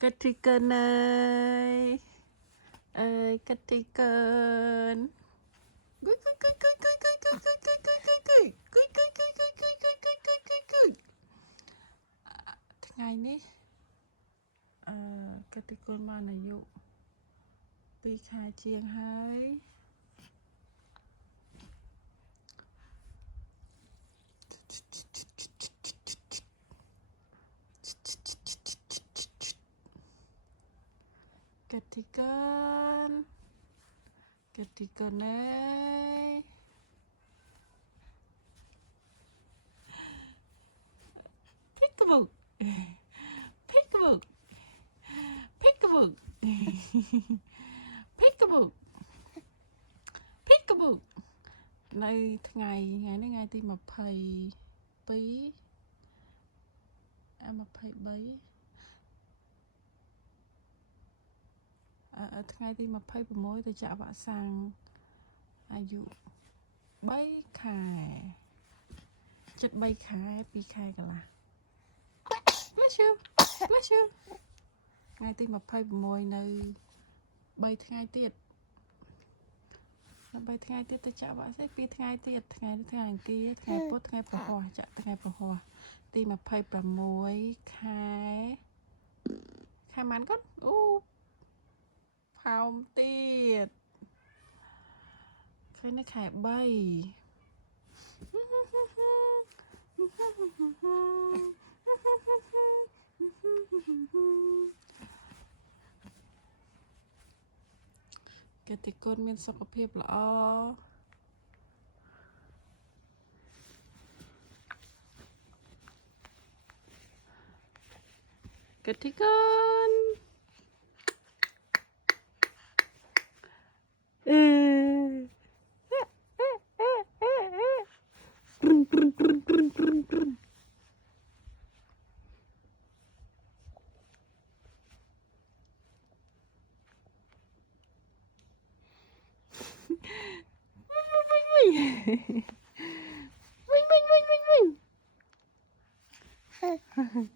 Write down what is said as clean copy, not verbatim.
Ketikan ketikan ថ្ងៃនេះកតិគុណមកអាយុ2 ខែជាងហើយកតិគុណPeekaboo Peekaboo Peekaboo Peekaboo Peekaboo នៅថ្ងៃនេះថ្ងៃទី22 23ថ្ងៃទី26ទៅចាក់វ៉ាក់សាំងអាយុ3 ខែជិត3 ខែ 2 ខែកន្លះ Bless you ថ្ងៃទី26នៅ3 ថ្ងៃទៀត3 ថ្ងៃទៀតទៅចាក់វ៉ាក់សាំង2 ថ្ងៃទៀតថ្ងៃអង្គារថ្ងៃពុធថ្ងៃពហុចាក់ថ្ងៃពហុទី26 ខែម៉ានកូនអូផោមទៀតឃើញនៅខែ3កតិគុណមានសុខភាពល្អកតិគុណវិញ